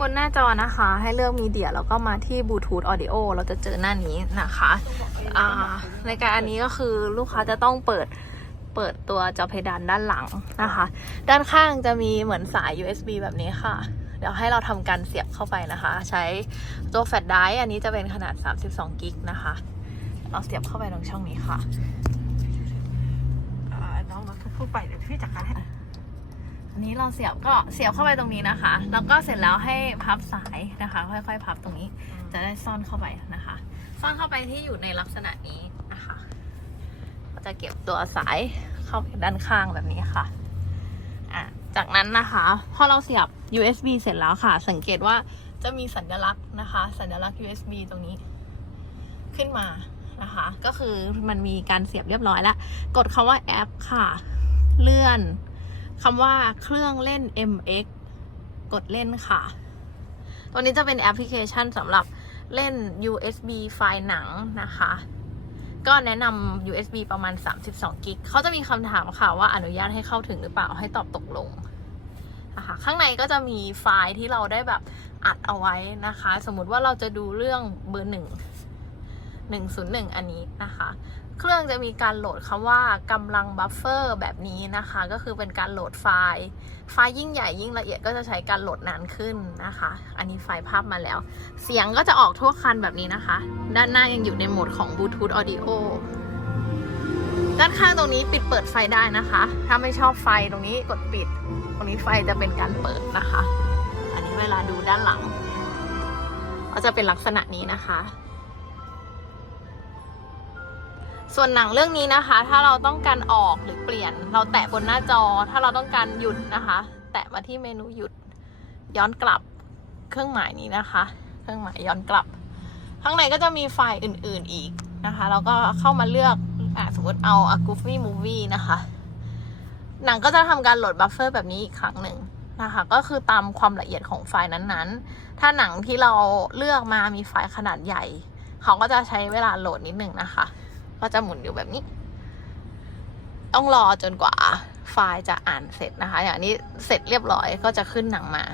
บนหน้าจอนะคะ ให้เลือกมีเดียแล้วก็มาที่บลูทูธออดิโอเราจะเจอหน้านี้นะคะอ่าในการอันนี้ก็คือลูกค้าจะต้องเปิดเปิดตัวจอเพดานด้านหลังนะคะ ด้านข้างจะมีเหมือนสาย USB แบบนี้ค่ะ เดี๋ยวให้เราทำการเสียบเข้าไปนะคะ ใช้ตัวแฟลชไดรฟ์อันนี้จะเป็นขนาด 32 กิกนะคะ เราเสียบเข้าไปตรงช่องนี้ค่ะอ่าน้องมาพูดไปเดี๋ยวพี่จัดการให้ นนี้เราเสียบก็เสียบเข้าไปตรงนี้นะคะ แล้วก็เสร็จแล้วให้พับสายนะคะ ค่อยๆ พับตรงนี้ จะได้ซ่อนเข้าไปนะคะ ซ่อนเข้าไปที่อยู่ในลักษณะนี้นะคะก็จะเก็บตัวสายเข้าไปด้านข้างแบบนี้ค่ะอะ จากนั้นนะคะพอเราเสียบ USB เสร็จแล้วค่ะ สังเกตว่าจะมีสัญลักษณ์นะคะ สัญลักษณ์ USB ตรงนี้ขึ้นมานะคะ ก็คือมันมีการเสียบเรียบร้อยแล้ว กดคำว่าแอปค่ะ เลื่อน คำว่าเครื่องเล่น MX กดเล่นค่ะ ตัวนี้จะเป็นแอปพลิเคชันสำหรับเล่น USB ไฟล์หนังนะคะ ก็แนะนำ USB ประมาณ 32 กิกเขาจะมีคำถามค่ะว่าอนุญาตให้เข้าถึงหรือเปล่าให้ตอบตกลงนะคะข้างในก็จะมีไฟล์ที่เราได้แบบอัดเอาไว้นะคะ สมมุติว่าเราจะดูเรื่องเบอร์หนึ่ง101อันนี้นะคะ เครื่องจะมีการโหลดคำว่ากำลังบัฟเฟอร์แบบนี้นะคะ ก็คือเป็นการโหลดไฟล์ ไฟล์ยิ่งใหญ่ยิ่งละเอียดก็จะใช้การโหลดนานขึ้นนะคะ อันนี้ไฟล์ภาพมาแล้ว เสียงก็จะออกทั่วคันแบบนี้นะคะ ด้านหน้ายังอยู่ในโหมดของ Bluetooth Audio ด้านข้างตรงนี้ปิดเปิดไฟได้นะคะ ถ้าไม่ชอบไฟตรงนี้กดปิด ตรงนี้ไฟจะเป็นการเปิดนะคะ อันนี้เวลาดูด้านหลัง ก็จะเป็นลักษณะนี้นะคะ ส่วนหนังเรื่องนี้นะคะ ถ้าเราต้องการออกหรือเปลี่ยน เราแตะบนหน้าจอ ถ้าเราต้องการหยุดนะคะ แตะมาที่เมนูหยุด ย้อนกลับเครื่องหมายนี้นะคะ เครื่องหมายย้อนกลับ ข้างในก็จะมีไฟล์อื่น ๆอีกนะคะแล้วก็เข้ามาเลือกอสมมติเอา a Goofy Movie นะคะ หนังก็จะทำการโหลดบัฟเฟอร์แบบนี้อีกครั้งหนึ่งนะคะ ก็คือตามความละเอียดของไฟล์นั้นๆ ถ้าหนังที่เราเลือกมามีไฟล์ขนาดใหญ่ เขาก็จะใช้เวลาโหลดนิดหนึ่งนะคะ ก็จะหมุนอยู่แบบนี้ ต้องรอจนกว่าไฟล์จะอ่านเสร็จนะคะ อย่างนี้เสร็จเรียบร้อยก็จะขึ้นหนังมา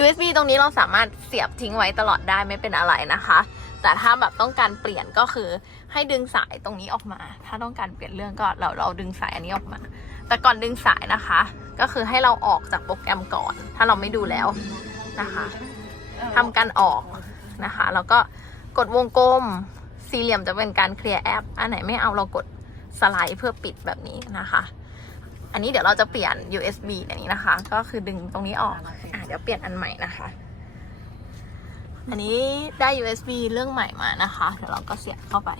USB ตรงนี้เราสามารถเสียบทิ้งไว้ตลอดได้ไม่เป็นอะไรนะคะ แต่ถ้าแบบต้องการเปลี่ยนก็คือให้ดึงสายตรงนี้ออกมา ถ้าต้องการเปลี่ยนเรื่องก็เราเราดึงสายอันนี้ออกมา แต่ก่อนดึงสายนะคะ ก็คือให้เราออกจากโปรแกรมก่อน ถ้าเราไม่ดูแล้วนะคะทำการออกนะคะ แล้วก็กดวงกลม สี่เหลี่ยมจะเป็นการเคลียร์แอป อันไหนไม่เอาเรากดสไลด์เพื่อปิดแบบนี้นะคะ อันนี้เดี๋ยวเราจะเปลี่ยน USB อันนี้นะคะ ก็คือดึงตรงนี้ออกอะเดี๋ยวเปลี่ยนอันใหม่นะคะ อันนี้ได้ USB เรื่องใหม่มานะคะ เดี๋ยวเราก็เสียบเข้าไป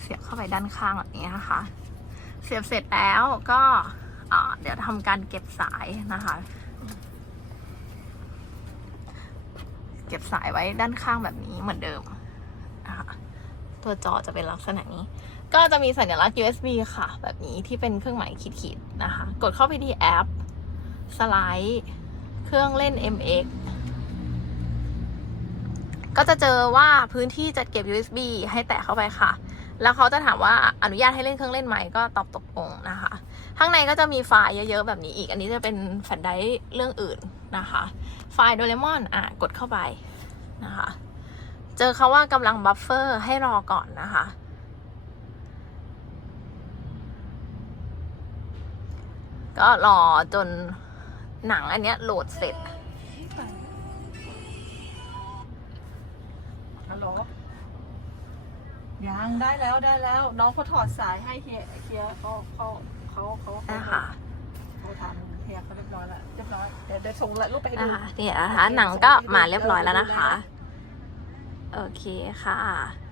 เสียบเข้าไปด้านข้างแบบนี้นะคะ เสียบเสร็จแล้วก็เดี๋ยวทำการเก็บสายนะคะ เก็บสายไว้ด้านข้างแบบนี้เหมือนเดิม ตัวจอจะเป็นลักษณะนี้ ก็จะมีสัญลักษณ์ USB ค่ะ แบบนี้ที่เป็นเครื่องหมายขีดๆนะคะ กดเข้าไปที่แอป สไลด์ เครื่องเล่น MX ก็จะเจอว่าพื้นที่จัดเก็บ USB ให้แตะเข้าไปค่ะ แล้วเขาจะถามว่าอนุญาตให้เล่นเครื่องเล่นไหมก็ตอบตกลงนะคะ ข้างในก็จะมีไฟล์เยอะๆแบบนี้อีก อันนี้จะเป็นแฟลชไดเรื่องอื่นนะคะ ไฟล์โดเรมอน อะ กดเข้าไปนะคะ เจอเขาว่ากำลังบัฟเฟอร์ให้รอก่อนนะคะ ก็รอจนหนังอันเนี้ยโหลดเสร็จ ฮัลโหลยังได้แล้วได้แล้ว น้องเขาถอดสายให้เฮียเฮียเขาเขาเขาเขาเขานะคะเขาทำเฮียเขาเรียบร้อยแล้วเรียบร้อยเดี๋ยวเดี๋ยวส่งรูปไปให้ดูนะคะเนี่ยนะคะหนังก็มาเรียบร้อยแล้วนะคะ โอเคค่ะ